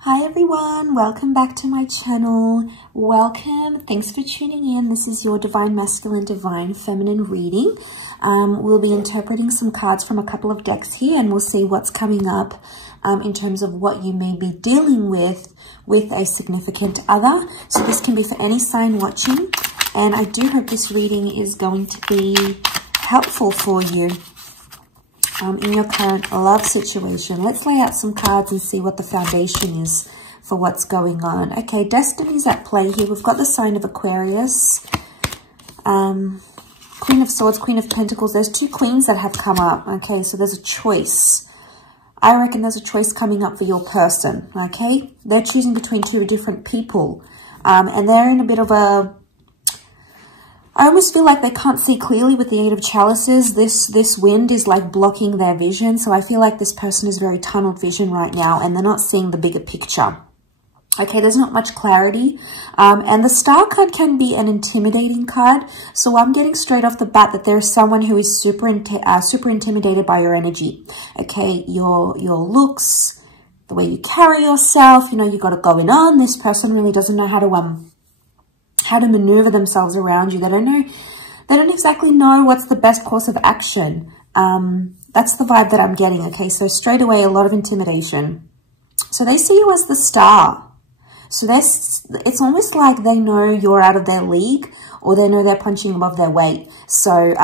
Hi everyone, welcome back to my channel. Welcome, thanks for tuning in. This is your Divine Masculine, Divine Feminine reading. We'll be interpreting some cards from a couple of decks here and we'll see what's coming up in terms of what you may be dealing with a significant other. So this can be for any sign watching, and I do hope this reading is going to be helpful for you in your current love situation. Let's lay out some cards and see what the foundation is for what's going on. Okay, destiny's at play here. We've got the sign of Aquarius, Queen of Swords, Queen of Pentacles. There's two queens that have come up. Okay, so there's a choice. I reckon there's a choice coming up for your person. Okay, they're choosing between two different people, and they're in a bit of a, I almost feel like they can't see clearly with the Eight of Chalices. This wind is like blocking their vision. So I feel like this person is very tunnel vision right now and they're not seeing the bigger picture. Okay, there's not much clarity. And the Star card can be an intimidating card. So I'm getting straight off the bat that there's someone who is super intimidated by your energy. Okay, your looks, the way you carry yourself, you know, you got it going on. This person really doesn't know how to maneuver themselves around you. They don't exactly know what's the best course of action. That's the vibe that I'm getting. Okay, so straight away, a lot of intimidation. So they see you as the star. So it's almost like they know you're out of their league, or they know they're punching above their weight. So,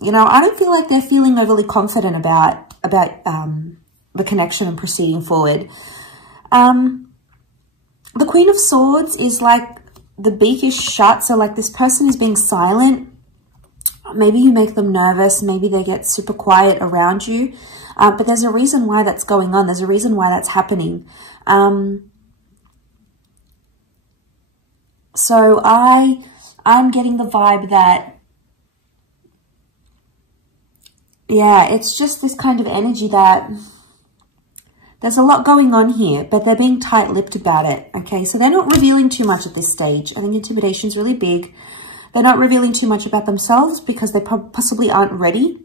you know, I don't feel like they're feeling overly confident about the connection and proceeding forward. The Queen of Swords is like, the beak is shut, so like this person is being silent. Maybe you make them nervous, maybe they get super quiet around you, but there's a reason why that's going on. There's a reason why that's happening. So I'm getting the vibe that, yeah, it's just this kind of energy that there's a lot going on here, but they're being tight-lipped about it, okay? So they're not revealing too much at this stage. I think intimidation is really big. They're not revealing too much about themselves because they possibly aren't ready.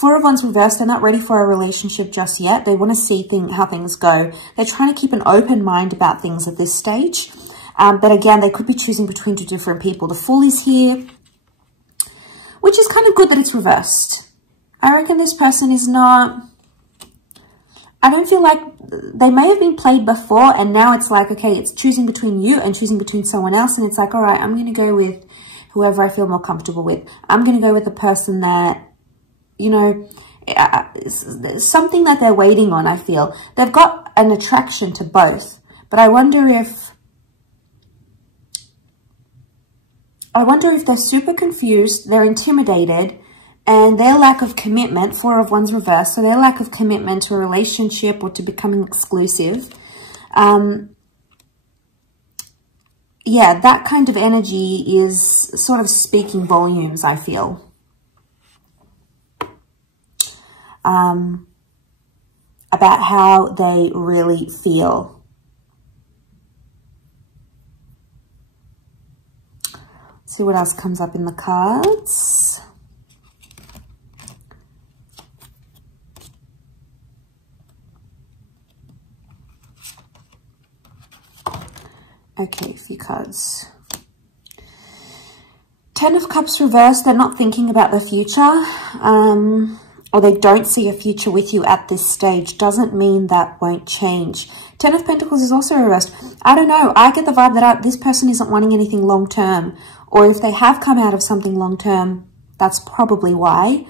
Four of Wands reversed, they're not ready for a relationship just yet. They want to see how things go. They're trying to keep an open mind about things at this stage. But again, they could be choosing between two different people. The Fool is here, which is kind of good that it's reversed. I reckon this person is not... I don't feel like they may have been played before and now it's like, okay, it's choosing between you and choosing between someone else. And it's like, all right, I'm going to go with whoever I feel more comfortable with. I'm going to go with the person that, you know, something that they're waiting on, I feel. They've got an attraction to both, but I wonder if they're super confused, they're intimidated, and their lack of commitment, Four of Wands reversed, so their lack of commitment to a relationship or to becoming exclusive, yeah, that kind of energy is sort of speaking volumes, I feel. About how they really feel. Let's see what else comes up in the cards. Okay, a few cards. Ten of Cups reversed. They're not thinking about the future, or they don't see a future with you at this stage. Doesn't mean that won't change. Ten of Pentacles is also reversed. I don't know. I get the vibe that this person isn't wanting anything long-term, or if they have come out of something long-term, that's probably why.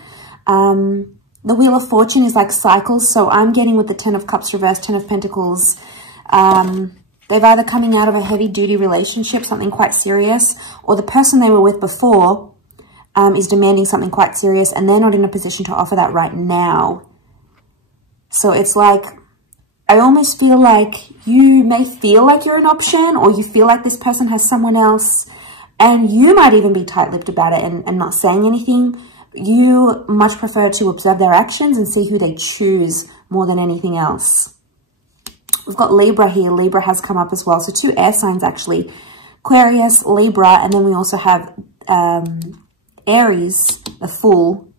The Wheel of Fortune is like cycles, so I'm getting with the Ten of Cups reversed, Ten of Pentacles, they've either coming out of a heavy-duty relationship, something quite serious, or the person they were with before is demanding something quite serious, and they're not in a position to offer that right now. So it's like, I almost feel like you may feel like you're an option, or you feel like this person has someone else, and you might even be tight-lipped about it and not saying anything. You much prefer to observe their actions and see who they choose more than anything else. We've got Libra here. Libra has come up as well. So two air signs, actually. Aquarius, Libra, and then we also have Aries, the Fool.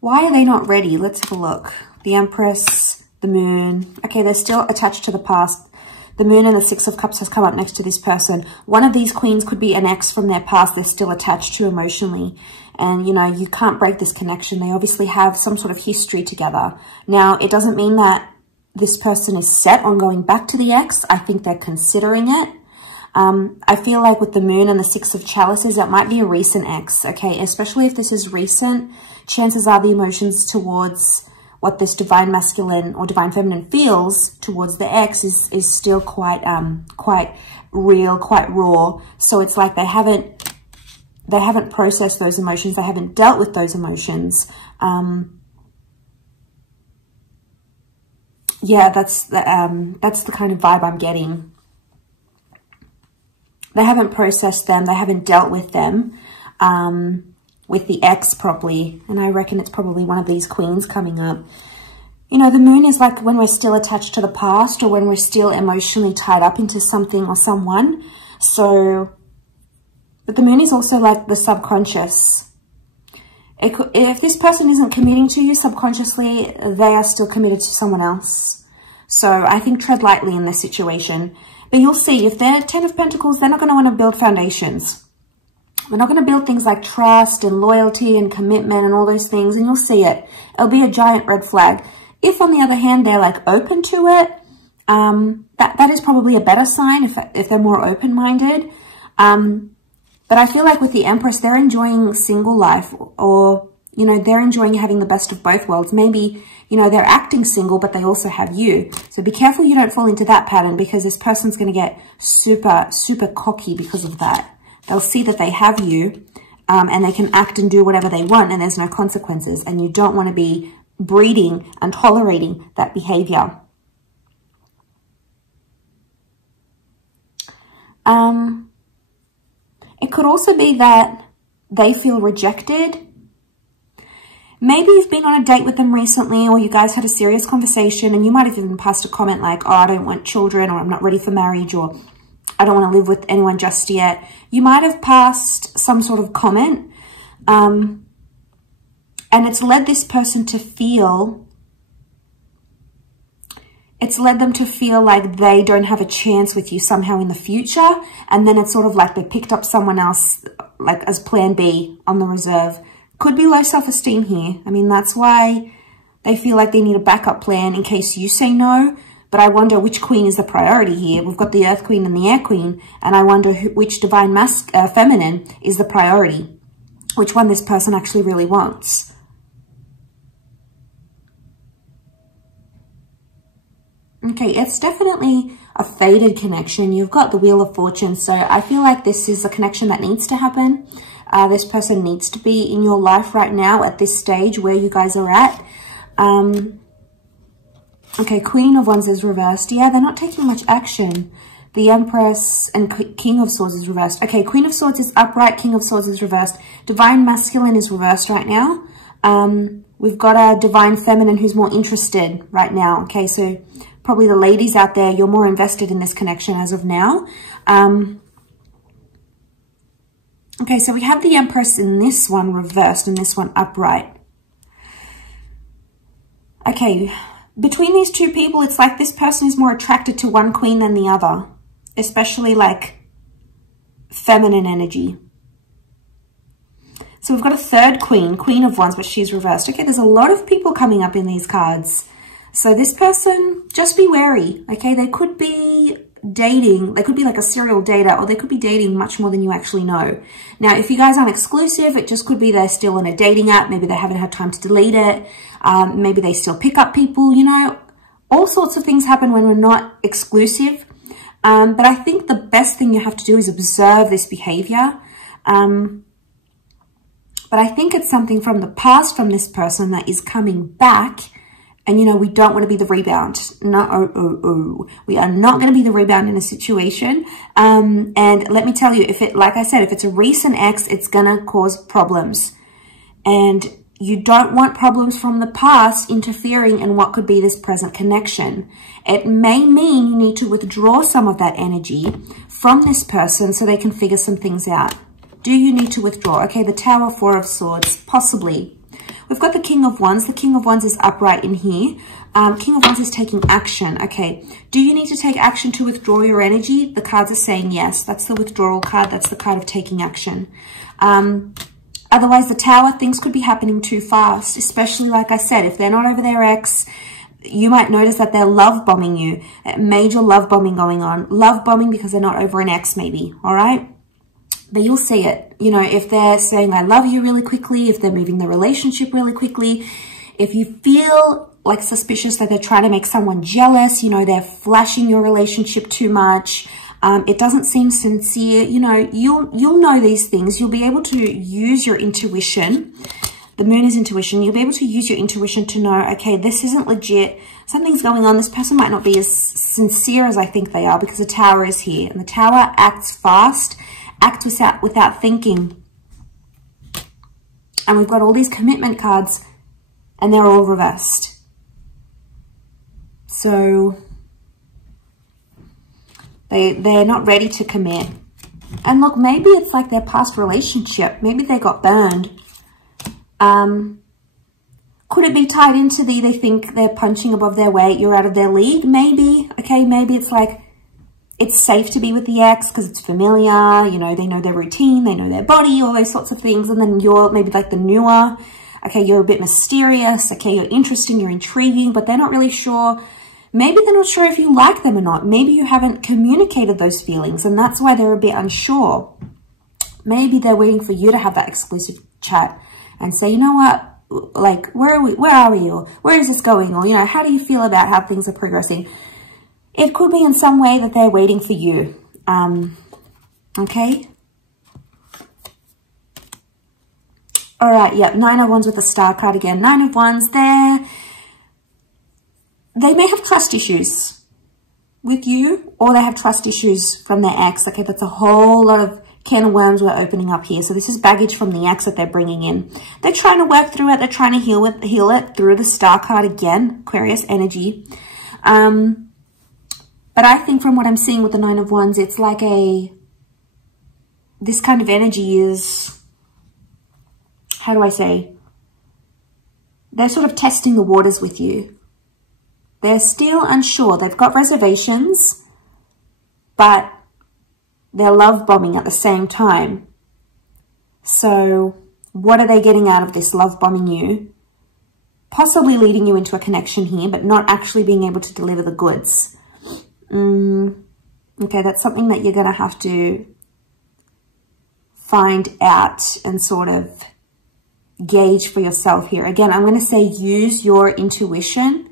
Why are they not ready? Let's have a look. The Empress, the Moon. Okay, they're still attached to the past. The Moon and the Six of Cups has come up next to this person. One of these queens could be an ex from their past they're still attached to emotionally. And, you know, you can't break this connection. They obviously have some sort of history together. Now, it doesn't mean that this person is set on going back to the ex. I think they're considering it. I feel like with the Moon and the Six of Chalices, it might be a recent ex, okay? Especially if this is recent, chances are the emotions towards what this divine masculine or divine feminine feels towards the ex is still quite real, quite raw. So it's like they haven't processed those emotions. They haven't dealt with those emotions. Yeah, that's the kind of vibe I'm getting. They haven't processed them. They haven't dealt with them, with the ex properly. And I reckon it's probably one of these queens coming up. You know, the Moon is like when we're still attached to the past or when we're still emotionally tied up into something or someone. So, but the Moon is also like the subconscious. If this person isn't committing to you subconsciously, they are still committed to someone else. So I think tread lightly in this situation. But you'll see, if they're 10 of Pentacles, they're not going to want to build foundations. They're not going to build things like trust and loyalty and commitment and all those things. And you'll see it. It'll be a giant red flag. If, on the other hand, they're like open to it, that is probably a better sign if they're more open-minded. But I feel like with the Empress, they're enjoying single life, or, you know, they're enjoying having the best of both worlds. Maybe, you know, they're acting single, but they also have you. So be careful you don't fall into that pattern, because this person's going to get super, super cocky because of that. They'll see that they have you, and they can act and do whatever they want, and there's no consequences. And you don't want to be breeding and tolerating that behavior. It could also be that they feel rejected. Maybe you've been on a date with them recently, or you guys had a serious conversation, and you might have even passed a comment like, oh, I don't want children, or I'm not ready for marriage, or I don't want to live with anyone just yet. You might have passed some sort of comment, and it's led this person to feel, it's led them to feel like they don't have a chance with you somehow in the future. And then it's sort of like they picked up someone else, like as plan B on the reserve. Could be low self-esteem here. I mean, that's why they feel like they need a backup plan in case you say no. But I wonder which queen is the priority here. We've got the Earth Queen and the Air Queen. And I wonder which divine feminine is the priority. Which one this person actually really wants. Okay, it's definitely a faded connection. You've got the Wheel of Fortune. So I feel like this is a connection that needs to happen. This person needs to be in your life right now at this stage where you guys are at. Okay, Queen of Wands is reversed. Yeah, they're not taking much action. The Empress and King of Swords is reversed. Okay, Queen of Swords is upright. King of Swords is reversed. Divine Masculine is reversed right now. We've got a Divine Feminine who's more interested right now. Okay, so probably the ladies out there, you're more invested in this connection as of now. Okay, so we have the Empress in this one reversed and this one upright. Okay, between these two people, it's like this person is more attracted to one queen than the other, especially like feminine energy. So we've got a third queen, Queen of Wands, but she's reversed. Okay, there's a lot of people coming up in these cards. So this person, just be wary, okay? They could be dating, they could be like a serial dater, or they could be dating much more than you actually know. Now, if you guys aren't exclusive, it just could be they're still on a dating app. Maybe they haven't had time to delete it. Maybe they still pick up people, you know. All sorts of things happen when we're not exclusive. But I think the best thing you have to do is observe this behavior. But I think it's something from the past from this person that is coming back. And, you know, we don't want to be the rebound. No, we are not going to be the rebound in a situation. And let me tell you, if it, like I said, if it's a recent ex, it's going to cause problems. And you don't want problems from the past interfering in what could be this present connection. It may mean you need to withdraw some of that energy from this person so they can figure some things out. Do you need to withdraw? Okay, the Tower, Four of Swords, possibly. We've got the King of Wands. The King of Wands is upright in here. King of Wands is taking action. Okay, do you need to take action to withdraw your energy? The cards are saying yes. That's the withdrawal card. That's the card of taking action. Otherwise, the Tower, things could be happening too fast, especially, like I said, if they're not over their ex, you might notice that they're love bombing you. Major love bombing going on. Love bombing because they're not over an ex, maybe. All right? But you'll see it. You know, if they're saying, I love you really quickly, if they're moving the relationship really quickly, if you feel like suspicious that they're trying to make someone jealous, you know, they're flashing your relationship too much, it doesn't seem sincere, you know, you'll know these things. You'll be able to use your intuition. The Moon is intuition. You'll be able to use your intuition to know, okay, this isn't legit. Something's going on. This person might not be as sincere as I think they are because the Tower is here. And the Tower acts fast, acts without thinking. And we've got all these commitment cards and they're all reversed. So they're not ready to commit. And look, maybe it's like their past relationship. Maybe they got burned. Could it be tied into they think they're punching above their weight, you're out of their league? Maybe. Okay, maybe it's like it's safe to be with the ex because it's familiar, you know, they know their routine, they know their body, all those sorts of things. And then you're maybe like the newer, okay, you're a bit mysterious, okay, you're interesting, you're intriguing, but they're not really sure. Maybe they're not sure if you like them or not. Maybe you haven't communicated those feelings and that's why they're a bit unsure. Maybe they're waiting for you to have that exclusive chat and say, you know what, like, where are we, or where is this going, or, you know, how do you feel about how things are progressing? It could be in some way that they're waiting for you, okay? All right, yeah, Nine of Wands with the Star card again. Nine of Wands, they may have trust issues with you, or they have trust issues from their ex. Okay, that's a whole lot of can of worms we're opening up here. So this is baggage from the ex that they're bringing in. They're trying to work through it. They're trying to heal it through the Star card again, Aquarius energy. But I think from what I'm seeing with the Nine of Wands, it's like this kind of energy is, how do I say? They're sort of testing the waters with you. They're still unsure. They've got reservations, but they're love bombing at the same time. So what are they getting out of this love bombing you? Possibly leading you into a connection here, but not actually being able to deliver the goods. Okay, that's something that you're going to have to find out and sort of gauge for yourself here. Again, I'm going to say use your intuition.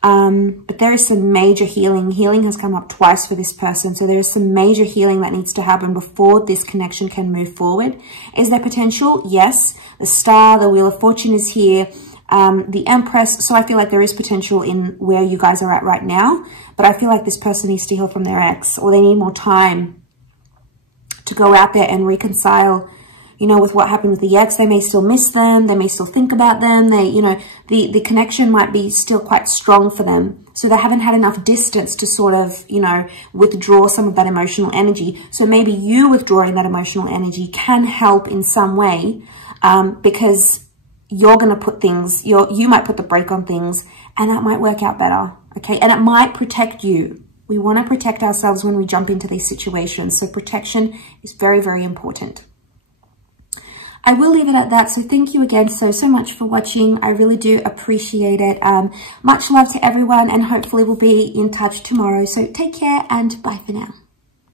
But there is some major healing. Healing has come up twice for this person. So there is some major healing that needs to happen before this connection can move forward. Is there potential? Yes. The Star, the Wheel of Fortune is here. The Empress. So I feel like there is potential in where you guys are at right now. But I feel like this person needs to heal from their ex, or they need more time to go out there and reconcile, you know, with what happened with the ex. They may still miss them. They may still think about them. They, you know, the connection might be still quite strong for them. So they haven't had enough distance to sort of, you know, withdraw some of that emotional energy. So maybe you withdrawing that emotional energy can help in some way, because you're going to put things, you might put the brake on things, and that might work out better. Okay. And it might protect you. We want to protect ourselves when we jump into these situations. So protection is very, very important. I will leave it at that. So thank you again so much for watching. I really do appreciate it. Much love to everyone, and hopefully we'll be in touch tomorrow. So take care and bye for now.